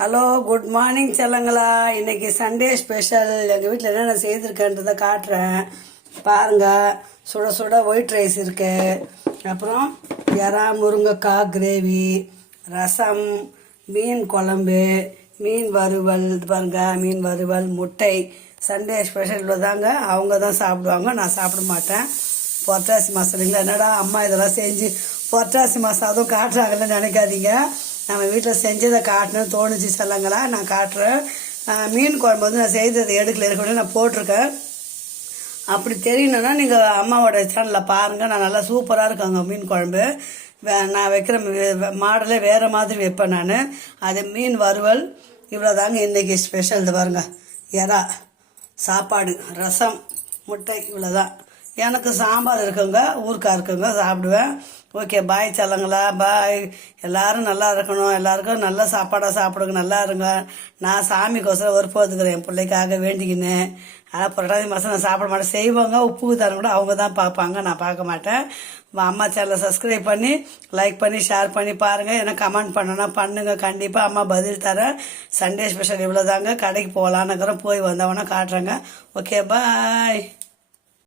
Hello, good morning செல்லங்களா. இன்னைக்கு Sunday special. எங்கள் வீட்டில் என்னென்ன செய்திருக்கேன்றதை காட்டுறேன் பாருங்கள். சுட சுட ஒயிட் ரைஸ் இருக்கு, அப்புறம் எறா முருங்கைக்காய் கிரேவி, ரசம், மீன் குழம்பு, மீன் வறுவல் பாருங்க, மீன் வறுவல், முட்டை. சண்டே ஸ்பெஷல் தாங்க. அவங்க தான் சாப்பிடுவாங்க, நான் சாப்பிட மாட்டேன். புரட்டாசி மாதம் இல்லைங்களா, என்னடா அம்மா இதெல்லாம் செஞ்சு புரட்டாசி மாதம் அதுவும் காட்டுறாங்கன்னு நினைக்காதீங்க. நம்ம வீட்டில் செஞ்சதை காட்டணும்னு தோணுச்சு செல்லங்களா, நான் காட்டுறேன். மீன் குழம்பு வந்து நான் செய்ததை எடுக்கல இருக்கணும், நான் போட்டிருக்கேன். அப்படி தெரியணுன்னா நீங்கள் அம்மாவோட சேனலில் பாருங்கள். நான் நல்லா சூப்பராக இருக்காங்க மீன் குழம்பு. நான் வைக்கிற மாடலே வேறு மாதிரி வைப்பேன் நான். அது மீன் வறுவல் இவ்வளோ தாங்க இன்றைக்கி ஸ்பெஷல். இது பாருங்க, எறா, சாப்பாடு, ரசம், முட்டை, இவ்வளோதான். எனக்கு சாம்பார் இருக்குங்க, ஊறுக்காய் இருக்குங்க, சாப்பிடுவேன். ஓகே, பாய் செல்லங்களா, பாய். எல்லோரும் நல்லா இருக்கணும், எல்லாருக்கும் நல்ல சாப்பாடாக சாப்பிடுங்க, நல்லா இருங்க. நான் சாமிக்கோசரம் ஒரு போத்துக்கிறேன், என் பிள்ளைக்காக வேண்டிக்கின்னு. ஆனால் புரட்டாதி மாதம் நான் சாப்பிட மாட்டேன். செய்வாங்க, உப்பு தரம் கூட அவங்க தான் பார்ப்பாங்க, நான் பார்க்க மாட்டேன். அம்மா சேனலை சப்ஸ்கிரைப் பண்ணி லைக் பண்ணி ஷேர் பண்ணி பாருங்கள். எனக்கு கமெண்ட் பண்ணணும்னா பண்ணுங்கள், கண்டிப்பாக அம்மா பதில் தரேன். சண்டே ஸ்பெஷல் இவ்வளோ தாங்க. கடைக்கு போகலான்னுக்கிறேன், போய் வந்தவொன்னே காட்டுறேங்க. ஓகே, பாய்.